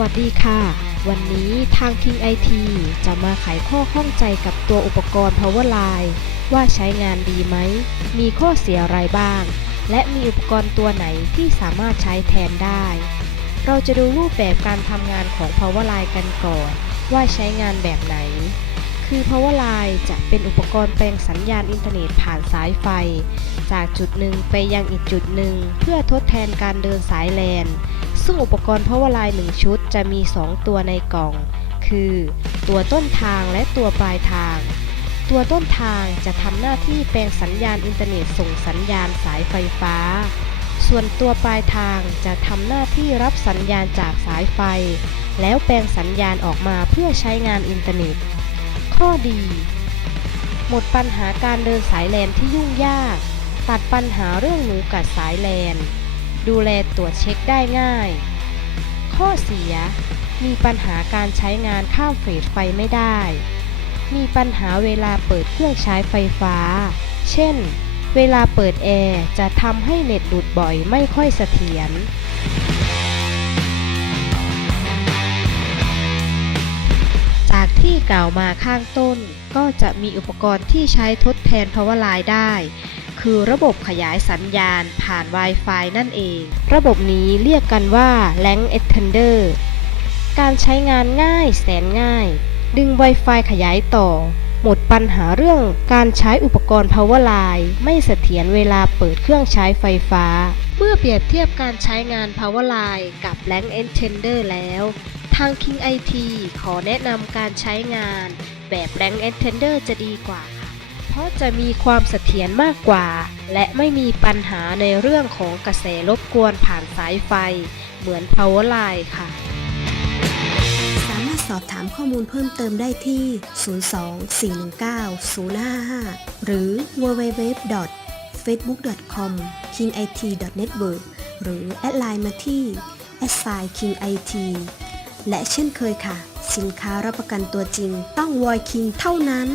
วัสดีค่ะ วันนี้ทาง King IT จะมาไขข้อข้องใจกับตัวอุปกรณ์ Powerline ว่าใช้งานดีไหม มีข้อเสียอะไรบ้าง และมีอุปกรณ์ตัวไหนที่สามารถใช้แทนได้ เราจะดูรูปแบบการทำงานของ Powerline กันก่อน ว่าใช้งานแบบไหน คือ Powerline จะเป็นอุปกรณ์แปลงสัญญาณอินเทอร์เน็ตผ่านสายไฟ จากจุดหนึ่งไปยังอีกจุดหนึ่งเพื่อทดแทนการเดินสายแลน ซึ่งอุปกรณ์ Powerline 1ชุดจะมี 2 ตัวในกล่อง คือ ตัวต้นทางและตัวปลายทาง ตัวต้นทางจะทำหน้าที่แปลงสัญญาณอินเทอร์เน็ตส่งสัญญาณสายไฟฟ้า ส่วนตัวปลายทางจะทำหน้าที่รับสัญญาณจากสายไฟ แล้วแปลงสัญญาณออกมาเพื่อใช้งานอินเทอร์เน็ต ข้อดี หมดปัญหาการเดินสายแลนที่ยุ่งยาก ตัดปัญหาเรื่องหนูกัดสายแลน ดูแลตรวจเช็คได้ง่าย ข้อเสีย มีปัญหาการใช้งานข้ามเฟสไฟไม่ได้ มีปัญหาเวลาเปิดเครื่องใช้ไฟฟ้า เช่น เวลาเปิดแอร์จะทำให้เน็ตหลุดบ่อยไม่ค่อยเสถียรจากที่กล่าวมาข้างต้นก็จะมีอุปกรณ์ที่ใช้ทดแทน Powerline ได้ คือระบบขยายสัญญาณผ่าน Wi-Fi นั่นเอง ระบบนี้เรียกกันว่า Lang Extender การใช้งานง่ายแสนง่าย ดึง Wi-Fi ขยายต่อ หมดปัญหาเรื่องการใช้อุปกรณ์ Powerline ไม่เสถียรเวลาเปิดเครื่องใช้ไฟฟ้า เมื่อเปรียบเทียบการใช้งาน Powerline กับ Lang Extender แล้ว ทาง King IT ขอแนะนำการใช้งานแบบ Lang Extender จะดีกว่าค่ะ เพราะจะมีความเสถียรมากกว่า และไม่มีปัญหาในเรื่องของกระแสรบกวนผ่านสายไฟ เหมือน Powerline ค่ะ สามารถสอบถามข้อมูลเพิ่มเติมได้ที่ 02-419-055หรือ www.facebook.com kingit.network หรือแอดไลน์มาที่ @kingit และเช่นเคยค่ะ สินค้ารับประกันตัวจริงต้องวอยคิงเท่านั้น